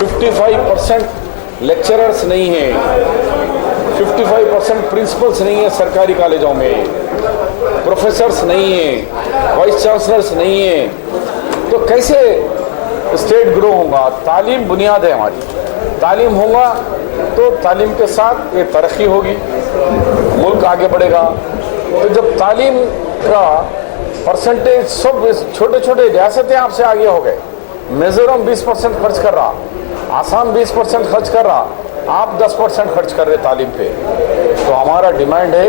55% lecturers नहीं हैं, 55% principles नहीं है सरकारी कॉलेजों में, प्रोफेसर्स नहीं हैं, वाइस चांसलर्स नहीं हैं, तो कैसे स्टेट ग्रो होगा? तालीम बुनियाद है हमारी। तालीम होगा तो तालीम के साथ ये तरक्की होगी, मुल्क आगे बढ़ेगा। तो जब तालीम का परसेंटेज सब छोटे छोटे रियासतें आपसे आगे हो गए, मिजोरम 20% खर्च कर रहा, आसाम 20% खर्च कर रहा, आप 10% खर्च कर रहे तालीम पे। तो हमारा डिमांड है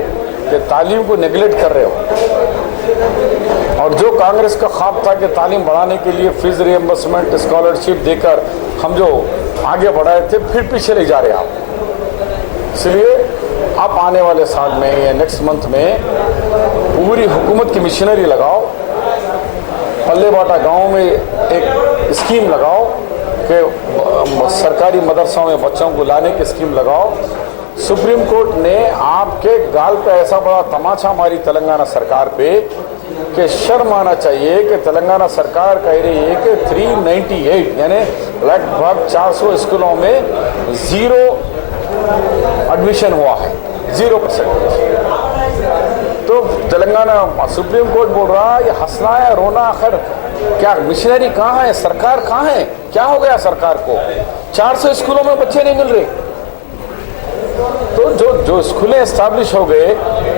कि तालीम को नेगलेक्ट कर रहे हो। और जो कांग्रेस का ख्वाब था कि तालीम बढ़ाने के लिए फीस रिएम्बर्समेंट, स्कॉलरशिप देकर हम जो आगे बढ़ाए थे, फिर पीछे ले जा रहे आप। इसलिए आप आने वाले साल में या नेक्स्ट मंथ में पूरी हुकूमत की मिशनरी लगाओ, पल्ले बाटा गाँव में एक स्कीम लगाओ कि सरकारी मदरसों में बच्चों को लाने की स्कीम लगाओ। सुप्रीम कोर्ट ने आपके गाल पे ऐसा बड़ा तमाचा मारी तेलंगाना सरकार पे कि शर्म आना चाहिए कि तेलंगाना सरकार कह रही है कि 398 यानी लगभग 400 स्कूलों में जीरो एडमिशन हुआ है, 0%। तो तेलंगाना सुप्रीम कोर्ट बोल रहा है ये हंसना है रोना, आखिर क्या मिशनरी कहाँ है, सरकार कहाँ है, क्या हो गया सरकार को? 400 स्कूलों में बच्चे नहीं मिल रहे। तो जो स्कूलें एस्टैब्लिश हो गए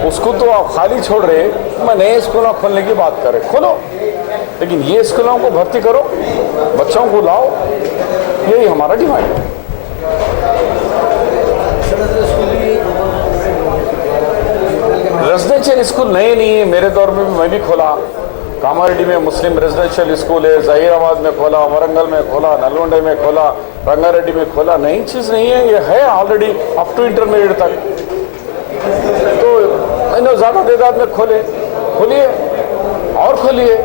उसको तो आप खाली छोड़ रहे, मैं नए स्कूलों खोलने की बात कर रहे, खोलो, लेकिन ये स्कूलों को भर्ती करो, बच्चों को लाओ, यही हमारा डिमांड है। रेजिडेंशियल स्कूल नए नहीं है, मेरे दौर में भी मैं भी खोला। कामारेड्डी में मुस्लिम रेजिडेंशियल स्कूल है, जहीराबाद में खोला, वरंगल में खोला, नलगोंडे में खोला, रंगारेड्डी में खोला। नई चीज़ नहीं है, ये है ऑलरेडी अप टू इंटरमीडिएट तक। तो इन्हें ज़्यादा तादाद में खोलिए और खोलिए।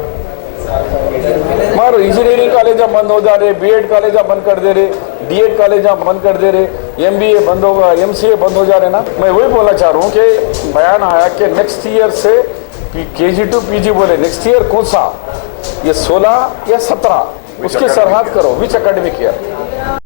मगर इंजीनियरिंग कॉलेज बंद हो जा रहे, बीएड कॉलेज बंद कर दे रहे, डीएड कॉलेज बंद कर दे रहे, एमबीए बंद होगा, एमसीए बंद हो जा रहे ना। मैं वही बोलना चाह रहा हूँ कि बयान आया कि नेक्स्ट ईयर से केजी टू पीजी बोले, नेक्स्ट ईयर कौन सा, ये 16 या 17, उसकी सरहद करो, विच एकेडमिक ईयर।